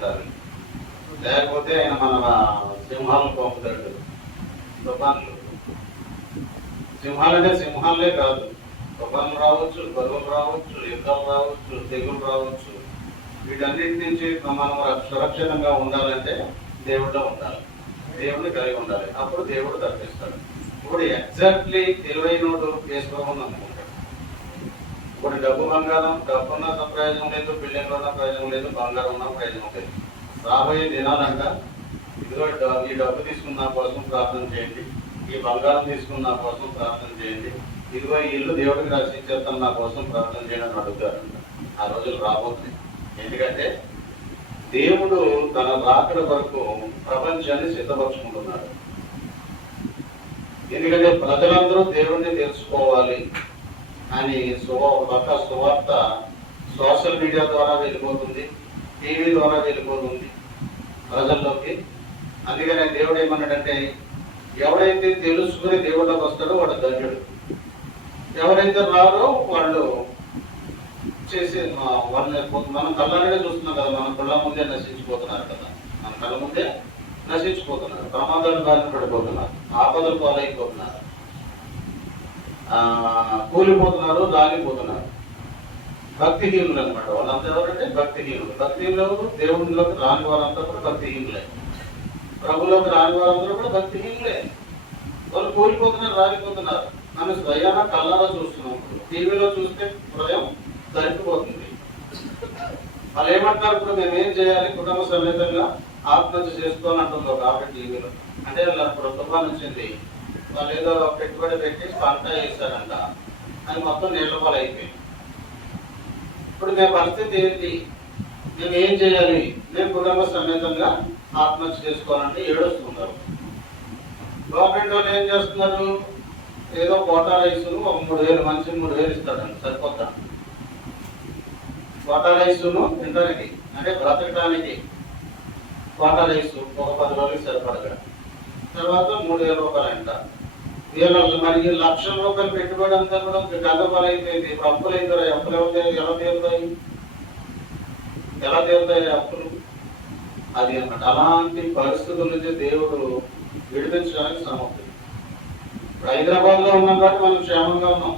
ఉండాలి. లేకపోతే ఆయన మన సింహాలను పంపుతాడు. తుఫాన్లు, సింహాలంటే సింహాలే కాదు, తుఫాన్లు రావచ్చు, కరువులు రావచ్చు, యుద్ధాలు రావచ్చు, తెగులు రావచ్చు. వీటన్నిటి నుంచి మనం సురక్షితంగా ఉండాలంటే దేవుడిలో ఉండాలి, దేవుడిని కలిగి ఉండాలి. అప్పుడు దేవుడు తప్పిస్తాడు. ఇప్పుడు ఎగ్జాక్ట్లీ తెలివైనోడు చేసుకోమని అనుకుంటాడు. ఇప్పుడు డబ్బు బంగారం, డబ్బు ఉన్న ప్రయోజనం లేదు, బిల్డింగ్లో ఉన్న ప్రయోజనం లేదు, బంగారం ఉన్న ప్రయోజనం లేదు. రాబోయే దినాలంట ఇదిగో ఈ డబ్బు తీసుకున్న కోసం ప్రార్థన చేయండి, ఈ బంగారం తీసుకున్న కోసం ప్రార్థన చేయండి, ఇదిగో ఈ ఇల్లు దేవుడికి రక్షించేస్తాను నా కోసం ప్రార్థన చేయండి అని అడుగుతారంట. ఆ రోజులు రాబోతుంది. ఎందుకంటే దేవుడు తన రాకడ వరకు ప్రపంచాన్ని సిద్ధపరచుకుంటున్నాడు. ఎందుకంటే ప్రజలందరూ దేవుణ్ణి తెలుసుకోవాలి అని ఒక సువార్త సోషల్ మీడియా ద్వారా వెళ్ళిపోతుంది, టీవీ ద్వారా వెళ్ళిపోతుంది ప్రజల్లోకి. అందుకనే దేవుడు ఏమన్నాడంటే, ఎవరైతే తెలుసుకుని దేవుళ్ళకి వస్తాడో వాడు ధన్యుడు, ఎవరైతే రారో వాళ్ళు చేసి వాళ్ళని మనం కళ్ళనే చూస్తున్నాం కదా, మన కళ్ళ ముందే నశించిపోతున్నారు కదా, మన కళ్ళ ముందే నశించిపోతున్నారు, ప్రమాదాలు బారిన పడిపోతున్నారు, ఆపదలు పాలైపోతున్నారు, కూలిపోతున్నారు, లాగిపోతున్నారు. భక్తిహీనులు అనమాట వాళ్ళంతా. ఎవరంటే భక్తిహీనులు. భక్తిహీనులు దేవుడిలోకి రాని వారంతా కూడా భక్తిహీనులే, ప్రభులోకి రాని వారందరూ కూడా భక్తిహీనులే. వాళ్ళు కూలిపోతున్నారు, రాలిపోతున్నారు. మనం స్వయాన కళ్ళలో చూస్తున్నాం. టీవీలో చూస్తే హృదయం తరిగిపోతుంది. వాళ్ళు ఏమంటారు, ఇప్పుడు మేము ఏం చేయాలి, కుటుంబ సమేతంగా ఆత్మహత్య చేసుకోవాలంటుందో కాబట్టి టీవీలో. అంటే ఇప్పుడు తుఫాన్ వచ్చింది, వాళ్ళు ఏదో పెట్టుబడి పెట్టి పంట వేస్తారంట, అది మొత్తం నీళ్ళ పాలు అయిపోయింది. ఇప్పుడు మేము పరిస్థితి ఏంటి, మేము ఏం చేయాలి, మేము కుటుంబ సమేతంగా ఆత్మహత్య చేసుకోవాలంటే ఏడుస్తున్నారు. గవర్నమెంట్ వాళ్ళు ఏం చేస్తున్నారు, ఏదో కోటా రైసులు ఒక 3,000 మంచి 3,000 ఇస్తాడండి, సరిపోతా. కోటా రైసును తినడానికి అంటే బ్రతకడానికి కోటా రైసు ఒక 10 రోజులకి సరిపడగా, తర్వాత 3,000 రూపాయలు అంట. వీళ్ళ మరి లక్షల రూపాయలు పెట్టుబడి అంతా కూడా గందపాలు అయిపోయింది. ఇప్పుడు అప్పులు అవుతారు, అప్పులు ఎలా తీరుతాయి అప్పులు, అది అన్నమాట. అలాంటి పరిస్థితుల నుంచి దేవుడు విడిపించడానికి సమర్థుడు. ఇప్పుడు హైదరాబాద్ లో ఉన్నాం కాబట్టి మనం క్షేమంగా ఉన్నాం.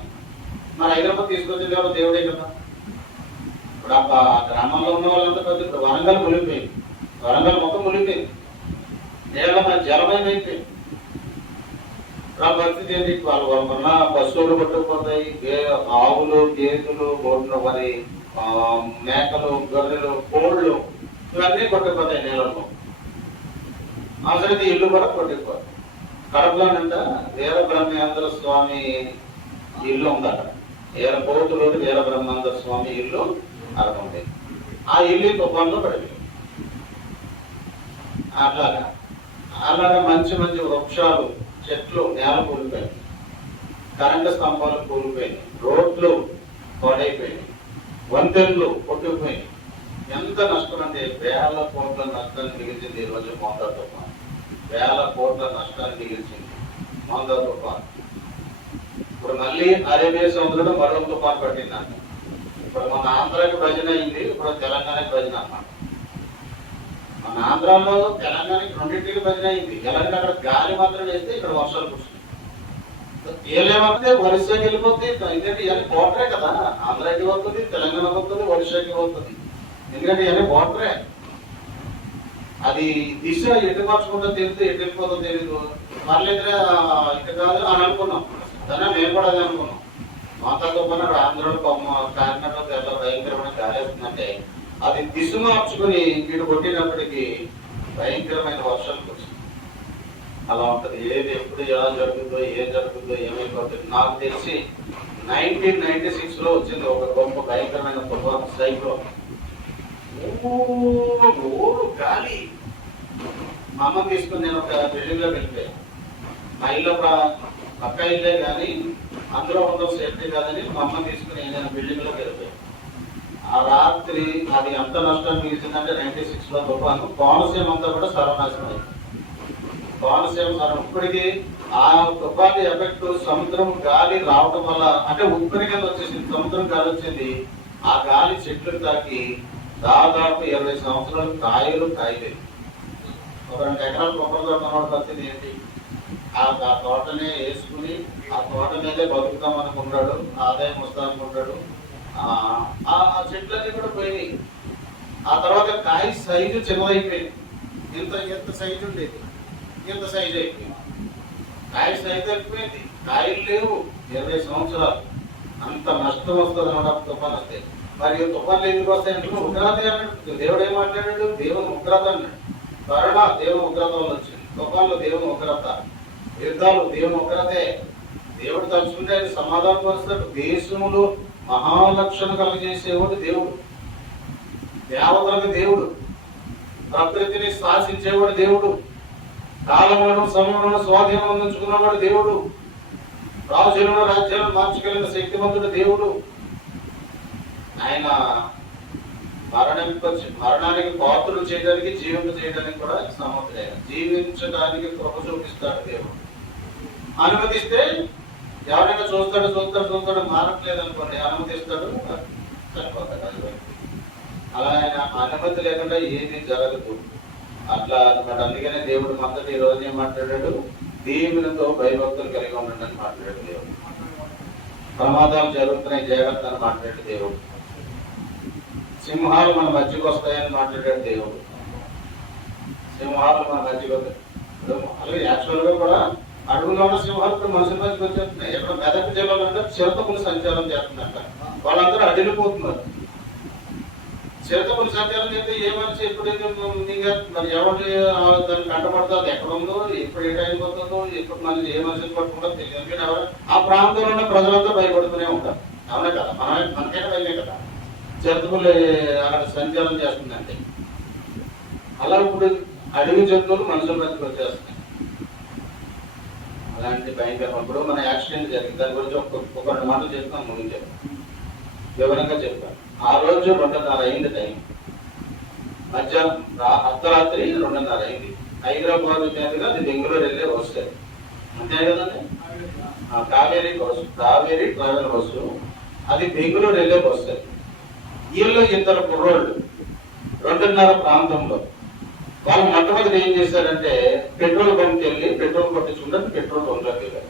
మన హైదరాబాద్ తీసుకొచ్చింది ఎవరు, దేవుడే కదా. ఇప్పుడు ఆ గ్రామంలో ఉన్న వాళ్ళంతా పెద్ద, ఇప్పుడు వరంగల్ మునిగిపోయింది, వరంగల్ మొత్తం మునిగిపోయింది, జలమయం అయిపోయింది. ఆ పరిస్థితి ఏంటి, వాళ్ళకున్న పశువులు కొట్టుకుపోతాయి, ఆవులు, గేదెలు, గొడ్లు, మరి మేకలు, గొర్రెలు, కోళ్ళు ఇవన్నీ కొట్టుకుపోతాయి నీళ్ళలో. అసలు ఇల్లు కూడా కొట్టుకుపోతాయి. కడపలోనంట వీరబ్రహ్మేంద్ర స్వామి ఇల్లు ఉందట. పోతులోని వీరబ్రహ్మేంద్ర స్వామి ఇల్లు అక్కడ ఉంది. ఆ ఇల్లు తుఫాన్లో పడిపోయింది. అలాగా మంచి మంచి వృక్షాలు, చెట్లు నేల కూలిపోయాయి, కరెంటు స్తంభాలు కూలిపోయినాయి, రోడ్లు పాడైపోయినాయి, వంతెనలు కొట్టుకుపోయినాయి. ఎంత నష్టం అంటే వేల కోట్ల నష్టాన్ని మిగిల్చింది ఈరోజు మోందా తుఫాన్. వేల కోట్ల నష్టాన్ని మిగిల్చింది మోందా తుఫాన్. ఇప్పుడు మళ్ళీ అరేబియా సముద్రంలో మరో తుఫాన్ పట్టిందంట. ఇప్పుడు మన ఆంధ్రాకి భజన అయింది, ఇప్పుడు తెలంగాణకి భజన అన్నమాట. మన ఆంధ్రాలో తెలంగాణకి రెండింటికి భజన అయింది. ఎలాంటి అక్కడ గాలి మాత్రం వేస్తే ఇక్కడ వర్షాలు కురుస్తుంది. ఏలేమంటే ఒరిస్సాకి వెళ్ళిపోతుంది. ఎందుకంటే ఇవన్నీ బోర్డరే కదా, ఆంధ్రాకి పోతుంది, తెలంగాణకి పోతుంది, ఒరిస్సాకి పోతుంది. ఎందుకంటే ఇవన్నీ బోర్డరే. అది దిశ ఎటు మార్చుకుంటూ తెలియదు, ఎటు వెళ్ళిపోతుందో తెలియదు. మళ్ళీ ఇటు కాదు అని అనుకున్నాం. దాన్ని మేము కూడా అదే అనుకున్నాం. మాతో పని అక్కడ ఆంధ్రలో కాకినాడలో చాలా భయంకరమైన గాలి వస్తుందంటే అది దిశ మార్చుకుని ఇటు కొట్టినప్పటికీ భయంకరమైన వర్షాలకు వచ్చింది. అలా ఉంటది. ఏది ఎప్పుడు ఎలా జరుగుతుందో, ఏం జరుగుతుందో, ఏమైపోతుంది. నాకు తెలిసి 1996 లో వచ్చింది ఒక గొప్ప భయంకరమైన తుఫాను, సైక్లోన్. గాలి. మా అమ్మ తీసుకుని నేను ఒక బిల్డింగ్ లో వెళ్ళిపోయాను. మా ఇల్లు పక్క ఇల్లే కానీ అందులో ఉండడం సేఫ్టీ కాదని మా అమ్మ తీసుకుని నేను బిల్డింగ్ లోకి వెళ్ళిపోయాను. ఆ రాత్రి అది ఎంత నష్టం మిగిలిందంటే 96 లో తుఫాను కోనసీమ అంతా కూడా సర్వనాశనం అయింది. కోనసీమ ఇప్పటికీ ఆ తుఫాను ఎఫెక్ట్ సముద్రం గాలి రావడం వల్ల, అంటే ఉప్పెన కింద వచ్చేసింది, సముద్రం గాలి వచ్చింది. ఆ గాలి చెట్లు తాకి దాదాపు 20 సంవత్సరాలు కాయలు కాయలేదు. ఒక 2 ఎకరాలు కొబ్బరి తోట ఉన్నవాడి పరిస్థితి ఏంటి? ఆ తోటనే వేసుకుని ఆ తోట మీదే బతుకుతాం అనుకుంటాడు, ఆదాయం వస్తా అనుకుంటాడు. ఆ చెట్లన్నీ కూడా పోయినాయి. ఆ తర్వాత కాయ సైజు చిన్నదైపోయింది. ఎంత సైజు ఉండేది ఇంత సైజు అయిపోయింది. కాయ సైజు అయిపోయింది, కాయలు లేవు. 20 సంవత్సరాలు అంత నష్టం వస్తుంది అన్నమాట తుఫాన్ వస్తే. మరి తుఫాన్లు ఎందుకు వస్తాయంటే ఉగ్రత అన్నాడు. దేవుడు ఏం మాట్లాడాడు? దేవుని ఉగ్రత అన్నాడు. కరుణ దేవుని ఉగ్రత వల్ల వచ్చింది. తుఫాన్లు దేవుని ఉగ్రత, యుద్ధాలు దేవుని ఉగ్రతే. దేవుడు తలుచుకుంటే ఆయన సమాధానం పరుస్తాడు. దేశంలో మహాలక్షణ కలిగజేసేవాడు దేవుడు, దేవతలకు దేవుడు, ప్రకృతిని శాసించేవాడు దేవుడు, కాలములను సమయంలో స్వాధీనం అందించుకున్నవాడు దేవుడు, రాజులను రాజ్యాలను మార్చగలిగిన శక్తివంతుడు దేవుడు. ఆయన మరణానికి పాత్రలు చేయడానికి, జీవింపజేయడానికి కూడా సమర్థుడే. జీవించడానికి కృప చూపిస్తాడు దేవుడు. అనుమతిస్తే ఎవరైనా చూస్తాడు మారట్లేదు అనుకోండి, అనుమతిస్తాడు, చనిపోతాడు. అలా ఆయన అనుమతి లేకుండా ఏది జరగదు. అట్లా అనమాట. అందుకనే దేవుడు మొదటి ఈ రోజు ఏం మాట్లాడాడు? దేవునితో భయభక్తులు కలిగి ఉండండి అని మాట్లాడాడు దేవుడు. ప్రమాదాలు జరుగుతున్నాయి, జాగ్రత్త అని మాట్లాడాడు దేవుడు. సింహాలు మన మధ్యకు వస్తాయని మాట్లాడాడు దేవుడు. సింహాలు మన మధ్యకు వస్తాయి. అలాగే యాక్చువల్ గా కూడా అడుగులో ఉన్న సింహాలు మనుషుల మధ్యకి వచ్చేస్తున్నాయి. ఎక్కడ మెదక్ జిల్లాలో అంటే చిరుతపులు సంచారం చేస్తుందంట. వాళ్ళందరూ అడిగిపోతున్నారు. చిరుతపులు సంచారం చేస్తే ఏ మనిషి ఎప్పుడైతే మరి ఎవరి దాన్ని కంటపడుతుందో, అది ఎక్కడ ఉందో, ఎప్పుడు ఏ టైం పోతుందో, ఎప్పుడు మనిషి ఏ మనిషిని పట్టుకుంటో తెలియదు. ఆ ప్రాంతంలో ఉన్న ప్రజలంతా భయపడుతూనే ఉంటారు. అవునే కదా, మనకైనా భయమే కదా చిరుతపులు అక్కడ సంచారం చేస్తుందంటే. అలా ఇప్పుడు అడవి జంతువులు మనుషుల మధ్యకి వచ్చేస్తున్నాయి. అలాంటి భయంకరం. ఇప్పుడు మన యాక్సిడెంట్ జరిగింది, దాని గురించి ఒక 2 మాటలు చెప్తాను, ముగించాను, వివరంగా చెప్తాను. ఆ రోజు 2:30 అయింది టైం, మధ్యాహ్నం అర్ధరాత్రి 2:30 అయింది. హైదరాబాద్ మీదుగా అది బెంగళూరు వెళ్ళే బస్సు, అంతే కదండి. కావేరీ ట్రావెల్ బస్సు, అది బెంగళూరు వెళ్ళే బస్సు. వీళ్ళు 2 కుర్రోళ్ళు 2:30 ప్రాంతంలో. వాళ్ళు మొట్టమొదటి ఏం చేశారంటే పెట్రోల్ బంక్ వెళ్ళి పెట్రోల్ కొట్టించుకుంటే పెట్రోల్ బంక్లోకి వెళ్ళారు.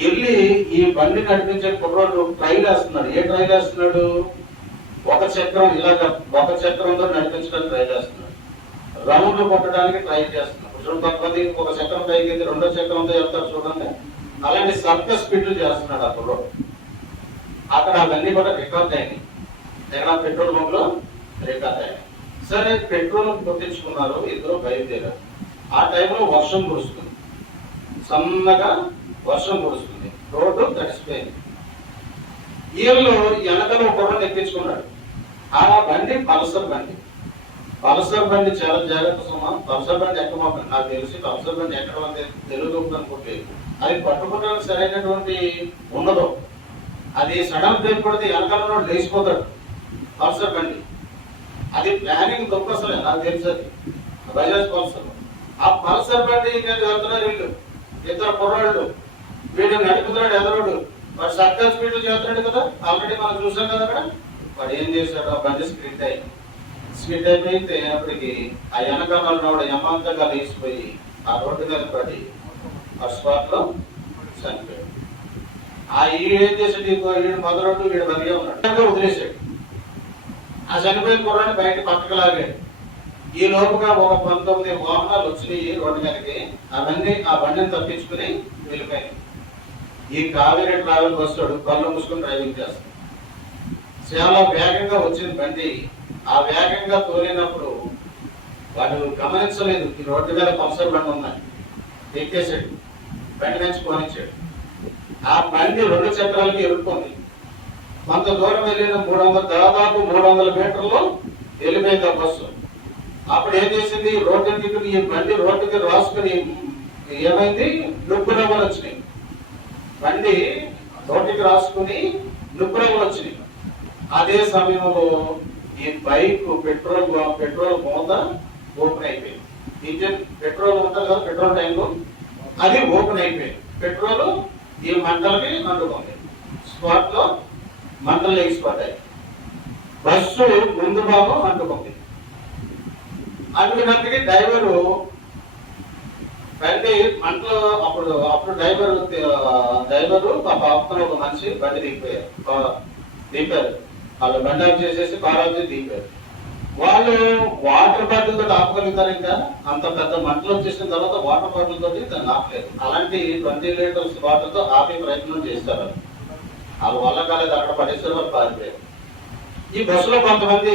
వెళ్ళి ఈ బండి నడిపించే కుర్రోడు ట్రైల్ వేస్తున్నాడు. ఏ ట్రైల్ వేస్తున్నాడు? ఒక చక్రం ఇలాగ ఒక చక్రంతో నడిపించడానికి ట్రై చేస్తున్నాడు. రౌండ్ కొట్టడానికి ట్రై చేస్తున్నాడు. కొంతమంది ఒక చక్రం పైకి అయితే 2వ చక్రంతో వెళ్తారు చూడండి, అలాంటి సర్కస్ స్పీడ్లు చేస్తున్నాడు ఆ కుర్రోడు. అక్కడ అవన్నీ కూడా రికార్డ్ అయినాయి. ఎక్కడ? పెట్రోల్ బంక్ లో రికార్డ్ అయినాయి. సరే, పెట్రోల్ కొట్టించుకున్నారు, ఇద్దరు బయలుదేరారు. ఆ టైంలో వర్షం కురుస్తుంది, సన్నగా వర్షం కురుస్తుంది, రోడ్డు తడిసిపోయింది. వీళ్ళు వెనకలో ఒక ఎక్కించుకున్నాడు. ఆ బండి పల్సర్ బండి. పల్సర్ బండి చాలా జాగ్రత్త సుమా. పల్సర్ బండి ఎక్కమాకండి. నాకు తెలిసి పల్సర్ బండి ఎక్కడ తెలుగు అనుకుంటే అది పట్టుకోవడానికి సరైనటువంటి ఉండదు. అది సడన్ బ్రేక్ పడితే వెనకాల లేచిపోతాడు పల్సర్ బండి. అది ప్లానింగ్ తప్పు అసలే, నాకు తెలుసు. అది బజాజ్ పల్సర్. ఆ పల్సర్ బండి వెళ్తున్నారు వీళ్ళు, 2 కుర్రాళ్ళు. వీడు నడుపుతున్నాడు ఎదరోడు, వాడు సర్కల్ స్పీడ్ చేస్తున్నాడు కదా, ఆల్రెడీ మనం చూసాం కదా అక్కడ. వాడు ఏం చేశాడు? ఆ బండి స్కిడ్ అయిపోయితే అప్పటికి ఆ వెనకాల యమాంతంగా లేచిపోయి ఆ రోడ్డు మీద పడి ఆ స్పాట్ లో చనిపోయాడు. ఆ ఈడేం చేసాడు? వీడు మొదరోడ్డు, వీడు బతికే ఉన్నాడు, వదిలేశాడు. ఆ చనిపోయిన కుర్రాన్ని బయట పక్కకు లాగాడు. ఈ లోపుగా ఒక 19 వాహనాలు వచ్చినాయి రోడ్డు మీదకి. అవన్నీ ఆ బండిని తప్పించుకుని వెళ్ళిపోయాయి. ఈ కావేరీ ట్రావెల్ బస్సు కళ్ళు మూసుకుని డ్రైవింగ్ చేస్తాడు. చాలా వేగంగా వచ్చింది బండి. ఆ వేగంగా తోలినప్పుడు వాడు గమనించలేదు ఈ రోడ్డు మీద పల్సర్ బండి ఉన్నాయి. ఎక్కేసాడు, బండి నుంచి పోనిచ్చాడు. ఆ బండి 2 చక్రాలకి ఎరుక్కుంది. కొంత దూరం వెళ్ళిన దాదాపు 300 మీటర్లు వెళ్ళిపోయింది ఆ బస్సు. అప్పుడు ఏం చేసింది? రోడ్డు ఈ బండి రోడ్డుకి రాసుకుని ఏమైంది? నుప్పురవ్వలు వచ్చినాయి. బండి రోడ్డుకి రాసుకుని నుప్పురవ్వలు వచ్చినాయి. అదే సమయంలో ఈ బైక్ పెట్రోల్ మూత ఓపెన్ అయిపోయింది. ఇంజిన్ పెట్రోల్ ఉంటుంది కదా, పెట్రోల్ ట్యాంకు, అది ఓపెన్ అయిపోయింది. పెట్రోల్ ఈ మంటలకి అంటుకుంది. స్పాట్ లో మంటలు ఎగిసిపోతాయి. బస్సు ముందు భాగం అంటుకుంది. అందుకనంతకి డ్రైవరు బండి మంటలో అప్పుడు డ్రైవరు పక్కన ఒక మనిషి బండి దింపారు. వాళ్ళు బండి ఆఫ్ చేసేసి కార్ ఆఫ్ చేసి దింపారు. వాళ్ళు వాటర్ బాటిల్ తోటి ఆపగలుగుతారు. ఇంకా అంత పెద్ద మంటలు వచ్చేసిన తర్వాత వాటర్ బాటిల్ తోటి దాన్ని ఆపలేదు. అలాంటి 20 లీటర్స్ వాటర్ తో ఆపే ప్రయత్నం చేస్తారు. వాళ్ళ వల్ల కాలేదు, అక్కడ పడేసారు, వాళ్ళు పారిపోయారు. ఈ బస్సులో కొంతమంది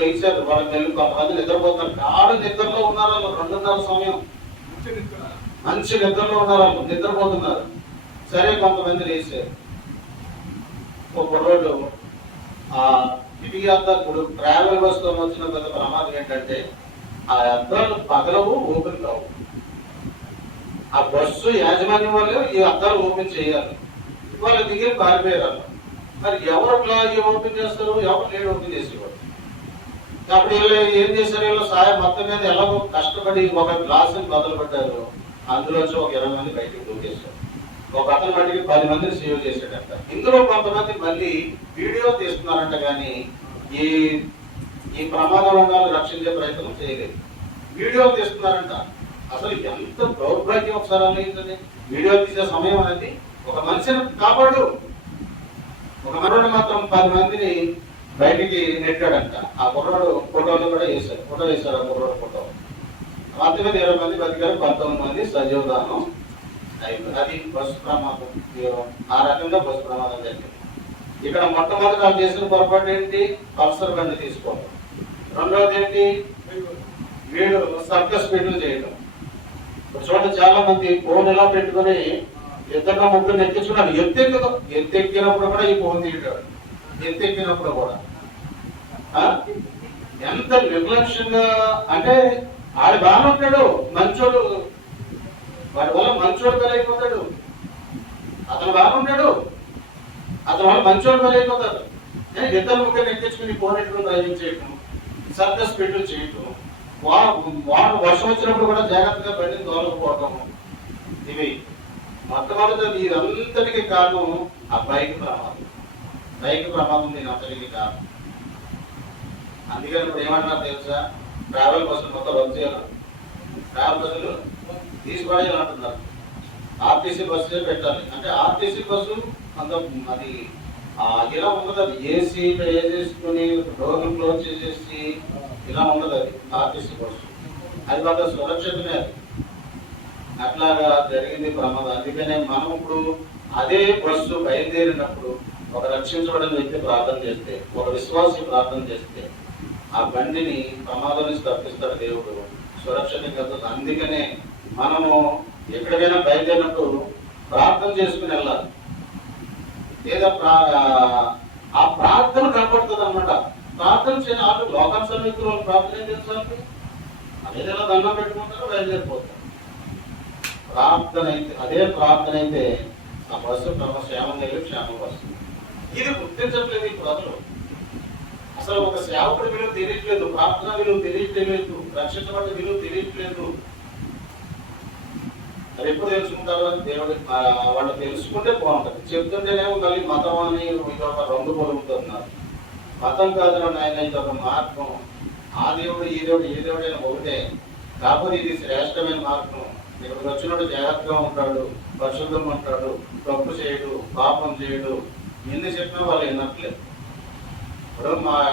లేచారు, వాళ్ళకి వెళ్ళి కొంతమంది నిద్రపోతున్నారు. కాడు నిద్రలో ఉన్నారు. వాళ్ళు 2:30 సమయం మంచి నిద్రలో ఉన్నారు. వాళ్ళు నిద్రపోతున్నారు. సరే కొంతమంది లేచారు. ఒక రోడ్డు ఇటుకి అద్దాలు, ఇప్పుడు ట్రావెల్ బస్సులో వచ్చిన పెద్ద ప్రమాదం ఏంటంటే ఆ అద్దాలు పగలవు, ఓపెన్ కావు. ఆ బస్సు యాజమాన్యం వాళ్ళు ఈ అద్దాలు ఓపెన్ చేయాలి. వాళ్ళు దిగి పారిపోయారు. మరి ఎవరు ఓపెన్ చేస్తారు? ఎవరు లేడు ఓపెన్ చేసేవాడు. అప్పుడు వీళ్ళు ఏం చేశారు? వీళ్ళు సాయం మొత్తం మీద ఎలాగో కష్టపడి ఒక గ్లాసుని మొదలు పెట్టారు. అందులోంచి ఒక 20 మంది బయటకు దూకేశారు. ఒక అతను మట్టికి 10 మందిని సేవ్ చేశాడంట. ఇందులో కొంతమంది మళ్ళీ వీడియో తీస్తున్నారంట, కానీ ఈ ప్రమాదం రంగాలను రక్షించే ప్రయత్నం చేయలేదు. వీడియో తీస్తున్నారంట. అసలు ఎంత దౌర్భాగ్యం ఒకసారి ఆలోచించండి. వీడియో తీసే సమయం అనేది ఒక మనిషిని కాపాడు. ఒక మనోడు మాత్రం 10 మందిని బయటికి నెట్టాడంట. ఆ కుర్రాడు ఫోటోలు కూడా వేశారు. ఫోటో వేశారు. ఆ కుర్రాడు ఫోటో మొత్తం మీద 20 మంది బతికారు, 19 మంది సజీవదానం అయిపోయింది. అది బస్సు ప్రమాదం. ఆ రకంగా బస్సు ప్రమాదం జరిగింది. ఇక్కడ మొట్టమొదటి వాళ్ళు చేసిన పొరపాటు ఏంటి? పల్సర్ బండి తీసుకోవడం. రెండవది ఏంటి? వీడు సర్కస్ స్పీడ్లు చేయడం. చోట చాలా మంది ఫోన్ ఎలా పెట్టుకుని 2-3 ఎక్కించుకున్నాడు. ఎత్తెక్కినప్పుడు కూడా ఈ ఫోన్ తీయటాడు. ఎత్తెక్కినప్పుడు కూడా ఎంత నిర్లక్ష్యంగా అంటే ఆడు బాగా ఉంటాడు, మంచోడు, వాడి వల్ల మంచోడు బలైపోతాడు. అతను బాగుంటాడు, అతని వల్ల మంచోడు బలైపోతాడు. 2-3 ఎక్కించుకుని ఫోన్ పెట్టుకుని డ్రైవింగ్ చేయటం, సర్కస్ స్పీడ్లు చేయటం, వర్షం వచ్చినప్పుడు కూడా జాగ్రత్తగా బండిని తోలకపోవటం. ఇవి మొట్టమొదటి ఇదంతటికి కారణం ఆ బైక్ ప్రమాదం. బైక్ ప్రమాదం దీని అంతటికి కారణం. అందుకని ఇప్పుడు ఏమంటున్నారు తెలుసా? ట్రావెల్ బస్సులు మొత్తం రద్దు చేయాలి, ట్రావెల్ బస్సులు తీసుకోవాలంటున్నారు. ఆర్టీసీ బస్సు పెట్టాలి. అంటే ఆర్టీసీ బస్సు అంత అది ఇలా ఉండదు. అది ఏసీ వేసేసుకుని డోర్లు క్లోజ్ చేసేసి ఇలా ఉండదు. అది ఆర్టీసీ బస్సు అది పెద్ద సురక్షితమే. అది అట్లాగా జరిగింది ప్రమాదం. అందుకనే మనం ఇప్పుడు అదే బస్సు బయలుదేరినప్పుడు ఒక రక్షించబడిన వ్యక్తి ప్రార్థన చేస్తే, ఒక విశ్వాసి ప్రార్థన చేస్తే ఆ బండిని ప్రమాదం నుంచి తప్పిస్తాడు దేవుడు, సురక్షితంగా. అందుకనే మనము ఎక్కడికైనా బయలుదేరినప్పుడు ప్రార్థన చేసుకుని వెళ్ళాలి. లేదా ఆ ప్రార్థన కనపడుతుంది అన్నమాట. ప్రార్థన చేయని ఆటో లోకాంశాల వ్యక్తులు ప్రార్థన ఏం చేస్తారు? అదేలా దండం పెట్టుకుంటారో బయలుదేరిపోతారు. ప్రార్థన అయితే అదే ప్రార్థన అయితే ఆ బస్సు క్షేమం వెళ్ళి క్షేమం వస్తుంది. ఇది గుర్తించట్లేదు ఈ ప్రజలు. అసలు ఒక సేవకుడి విలువ తెలియట్లేదు, ప్రార్థన విలువ తెలియట్లేదు, రక్షించబడ్డ విలువ తెలియట్లేదు. అది ఎప్పుడు తెలుసుకుంటారు అని దేవుడు వాళ్ళు తెలుసుకుంటే బాగుంటుంది. చెప్తుంటేనేమో మళ్ళీ మతం అని ఒక రంగు పొలుగుతున్నారు. మతం కాదు ఆయన, ఇది ఒక మార్గం. ఆ దేవుడు ఈ దేవుడు ఏ దేవుడైనా ఒకటే, కాకపోతే ఇది శ్రేష్టమైన మార్గం. ఇక్కడికి వచ్చినప్పుడు జాగ్రత్తగా ఉంటాడు, పరిశుభ్రంగా ఉంటాడు, తప్పు చేయడు, పాపం చేయడు. ఎన్ని చెప్పినా వాళ్ళు వినట్లేదు. ఇప్పుడు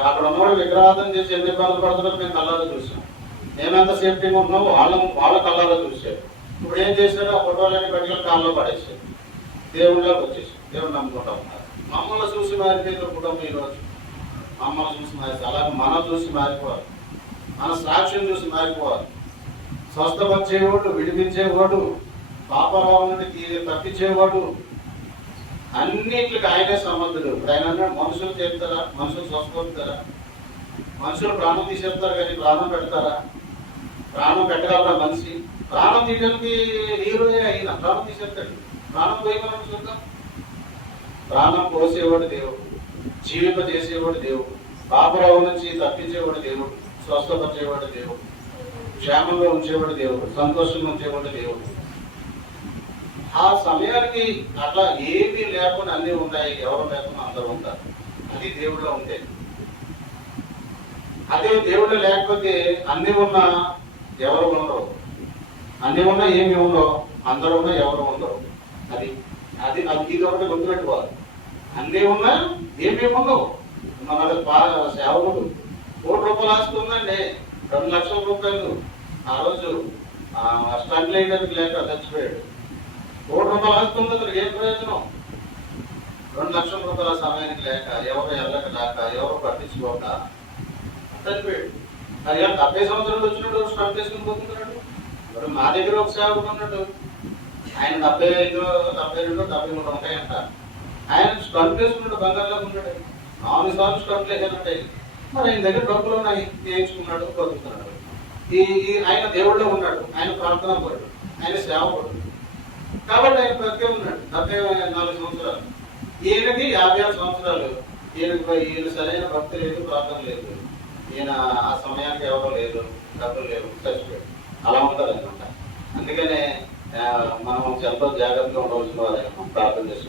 అక్కడ ఉన్నవాడు విగ్రహార్థం చేసి ఎన్ని ఇబ్బందులు పడుతున్నారు మేము కళ్ళారా చూసాం. మేమెంత సేఫ్టీగా ఉన్నామో వాళ్ళ కళ్ళారా చూసారు. ఇప్పుడు ఏం చేశారు? ఆ ఫోటోలన్నీ బయటకు కాళ్ళలో పడేసారు. దేవుళ్ళకి వచ్చేసారు. దేవుడు నమ్ముకుంటా ఉన్నారు. మమ్మల్ని చూసి మారిపోయిన కుటుంబం ఈరోజు మమ్మల్ని చూసి మారి, అలాగే మనం చూసి మారిపోవాలి, మన సాక్ష్యం చూసి మారిపోవాలి. స్వస్థపరిచేవాడు, విడిపించేవాడు, పాపరావు తప్పించేవాడు, అన్నిటికి ఆయనే సమర్థుడు. ఇప్పుడు ఆయన మనుషులు చేస్తారా? మనుషులు స్వస్థపడతారా? మనుషులు ప్రాణం తీసేస్తారు కానీ ప్రాణం పెడతారా? ప్రాణం పెట్టగలరా మనిషి? ప్రాణం తీయడానికి హీరోయే అయినా ప్రాణం తీసేస్తాడు. ప్రాణం పోయమని చూద్దాం. ప్రాణం పోసేవాడు దేవుడు, జీవింపజేసేవాడు దేవుడు, పాపరావు నుంచి తప్పించేవాడు దేవుడు, స్వస్థపరిచేవాడు దేవుడు, క్షేమంగా ఉంచేవాడు దేవుడు, సంతోషంగా ఉంచేవాడు దేవుడు. ఆ సమయానికి అట్లా ఏమీ లేకుండా అన్నీ ఉన్నాయి, ఎవరు లేకుండా అందరూ ఉంటారు. అది దేవుడిలో ఉంటే అదే దేవుడు లేకపోతే అన్ని ఉన్నా ఎవరు ఉండరు, అన్ని ఉన్నా ఏమి ఉండవు, అందరూ ఉన్నా ఎవరు ఉండరు. అది అది అది ఇది ఒకటి గుర్తుపెట్టుకోవాలి. అన్ని ఉన్నా ఏమేమి ఉండవు. మన సేవకుడు ₹1,00,000 ఆస్తుందండి, 2,00,000 రూపాయలు ఆ రోజు స్టంట్ వేయడానికి లేక చచ్చిపోయాడు. ₹1,00,000 ఆస్తుంది, అతనికి ఏం ప్రయోజనం? 2,00,000 రూపాయల సమయానికి లేక, ఎవరు వెళ్ళక లేక, ఎవరు పట్టించుకోక చనిపోయాడు. అది 70 సంవత్సరాలు వచ్చినట్టు స్టంట్ వేసుకుని పోతున్నాడు. ఇప్పుడు మా దగ్గర ఒక సేవకుడు ఉన్నాడు, ఆయన 75, 72, 73 ఉంటాయంట. ఆయన స్టంట్ వేసుకున్నాడు, బంగారులో ఉన్నాడు. 4 సార్లు స్టంట్ వేసానంటే మరి ఆయన దగ్గర డబ్బులు ఉన్నాయి, వేయించుకున్నాడు, బతుకుతున్నాడు. ఆయన దేవుళ్ళో ఉన్నాడు, ఆయన ప్రార్థనా పరుడు, ఆయన సేవకుడు. కాబట్టి ఆయన బ్రతికే ఉన్నాడు 74 సంవత్సరాలు. ఈయనకి 56 సంవత్సరాలు. ఈయన సరైన భక్తి లేదు, ప్రార్థన లేదు. ఈయన ఆ సమయానికి ఎవరో లేదు, డబ్బులు లేవు, చచ్చిపోయాడు. అలా ఉంటుంది అనమాట. అందుకనే మనం ఎంతో జాగ్రత్తగా ఉండవలసిన వారు ప్రార్థన చేస్తున్నాం.